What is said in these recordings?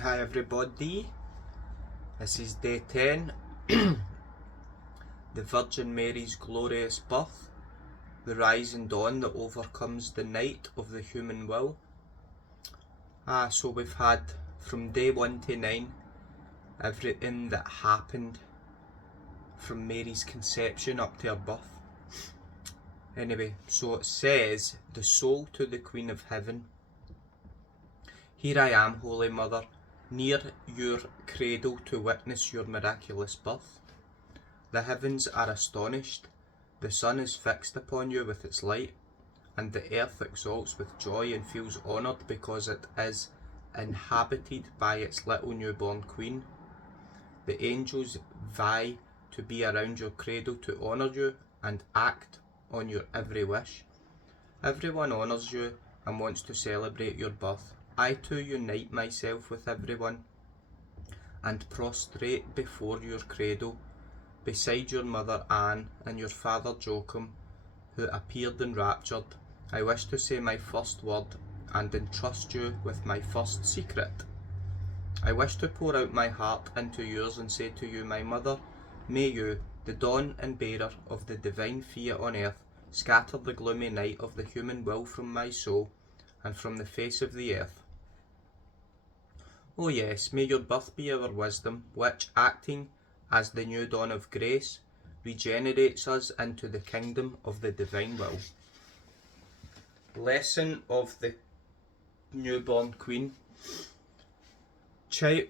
Hi everybody, this is day 10, the Virgin Mary's glorious birth, the rising dawn that overcomes the night of the human will. So we've had from day 1 to 9 everything that happened from Mary's conception up to her birth. Anyway, so it says, the soul to the Queen of Heaven. Here I am, Holy Mother, near your cradle to witness your miraculous birth. The heavens are astonished, the sun is fixed upon you with its light, and the earth exults with joy and feels honoured because it is inhabited by its little newborn queen. The angels vie to be around your cradle to honour you and act on your every wish. Everyone honours you and wants to celebrate your birth. I too unite myself with everyone and prostrate before your cradle, beside your mother Anne and your father Joachim, who appeared enraptured. I wish to say my first word and entrust you with my first secret. I wish to pour out my heart into yours and say to you, my mother, may you, the dawn and bearer of the divine fiat on earth, scatter the gloomy night of the human will from my soul and from the face of the earth. Oh yes, may your birth be our wisdom, which, acting as the new dawn of grace, regenerates us into the kingdom of the divine will. Lesson of the newborn queen. Child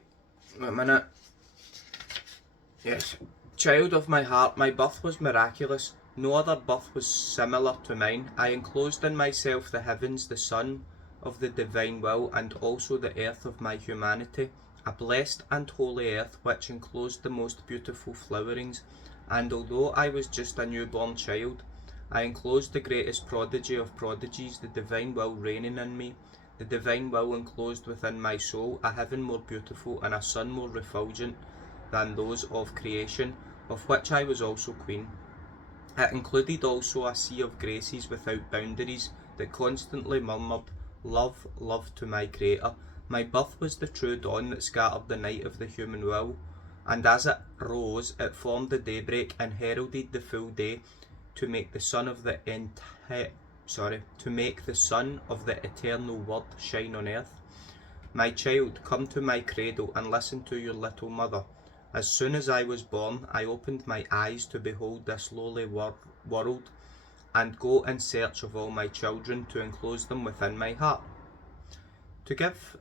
of my heart, my birth was miraculous. No other birth was similar to mine. I enclosed in myself the heavens, the sun of the divine will, and also the earth of my humanity, a blessed and holy earth which enclosed the most beautiful flowerings. And although I was just a newborn child, I enclosed the greatest prodigy of prodigies, the divine will reigning in me. The divine will enclosed within my soul a heaven more beautiful and a sun more refulgent than those of creation, of which I was also queen. It included also a sea of graces without boundaries that constantly murmured, love, love to my Creator. My birth was the true dawn that scattered the night of the human will, and as it rose, it formed the daybreak and heralded the full day to make the sun of the eternal word shine on earth. My child, come to my cradle and listen to your little mother. As soon as I was born, I opened my eyes to behold this lowly world and go in search of all my children to enclose them within my heart, to give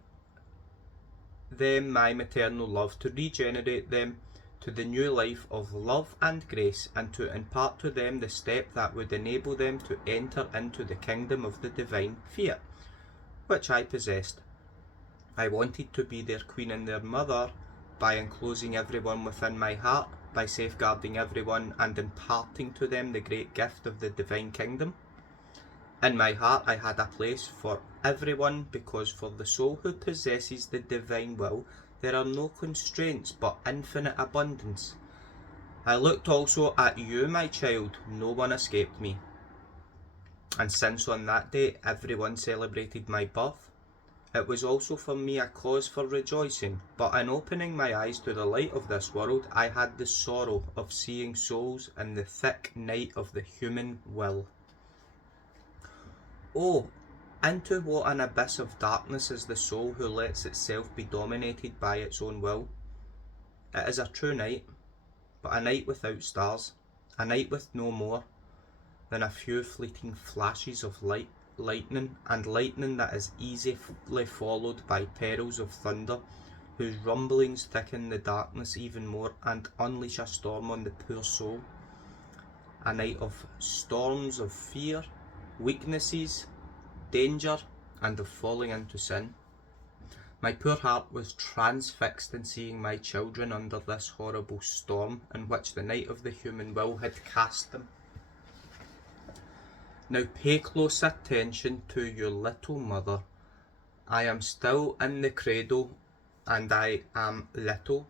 them my maternal love, to regenerate them to the new life of love and grace, and to impart to them the step that would enable them to enter into the kingdom of the divine fiat, which I possessed. I wanted to be their queen and their mother by enclosing everyone within my heart, by safeguarding everyone and imparting to them the great gift of the divine kingdom. In my heart I had a place for everyone, because for the soul who possesses the divine will there are no constraints but infinite abundance. I looked also at you, my child, no one escaped me. And since on that day everyone celebrated my birth, it was also for me a cause for rejoicing. But in opening my eyes to the light of this world, I had the sorrow of seeing souls in the thick night of the human will. Oh, into what an abyss of darkness is the soul who lets itself be dominated by its own will. It is a true night, but a night without stars, a night with no more than a few fleeting flashes of lightning, and lightning that is easily followed by perils of thunder, whose rumblings thicken the darkness even more and unleash a storm on the poor soul. A night of storms of fear, weaknesses, danger, and of falling into sin. My poor heart was transfixed in seeing my children under this horrible storm in which the night of the human will had cast them. Now pay close attention to your little mother. I am still in the cradle and I am little.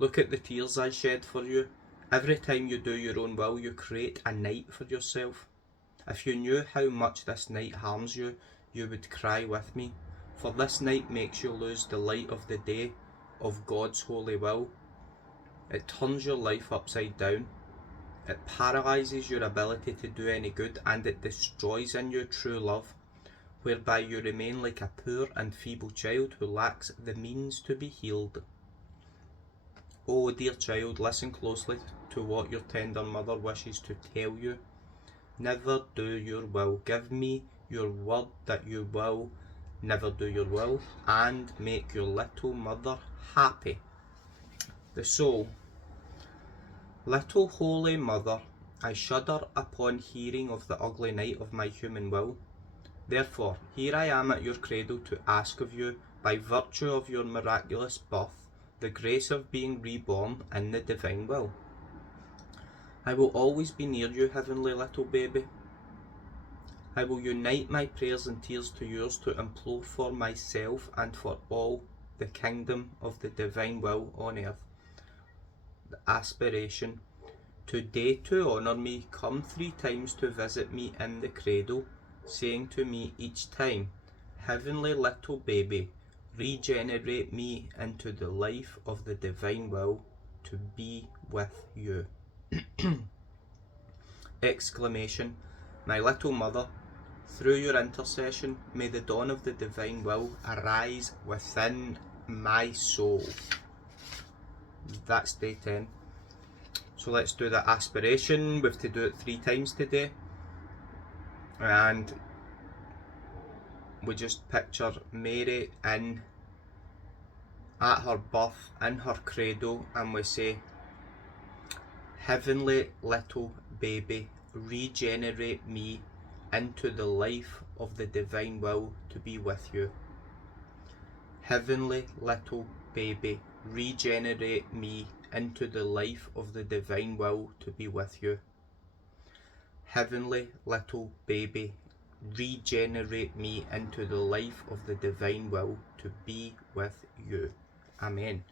Look at the tears I shed for you. Every time you do your own will, you create a night for yourself. If you knew how much this night harms you, you would cry with me. For this night makes you lose the light of the day of God's holy will. It turns your life upside down. It paralyses your ability to do any good, and it destroys in you true love, whereby you remain like a poor and feeble child who lacks the means to be healed. Oh, dear child, listen closely to what your tender mother wishes to tell you. Never do your will. Give me your word that you will never do your will, and make your little mother happy. The soul. Little holy mother, I shudder upon hearing of the ugly night of my human will. Therefore, here I am at your cradle to ask of you, by virtue of your miraculous birth, the grace of being reborn in the divine will. I will always be near you, heavenly little baby. I will unite my prayers and tears to yours to implore for myself and for all the kingdom of the divine will on earth. The aspiration. Today to honour me, come 3 times to visit me in the cradle, saying to me each time, Heavenly little baby, regenerate me into the life of the divine will to be with you. Exclamation. My little mother, through your intercession, may the dawn of the divine will arise within my soul. That's day 10. So let's do the aspiration. We have to do it 3 times today. And we just picture Mary at her birth, in her cradle, and we say, Heavenly little baby, regenerate me into the life of the divine will to be with you. Heavenly little baby, regenerate me into the life of the divine will to be with you. Heavenly little baby, regenerate me into the life of the divine will to be with you. Amen.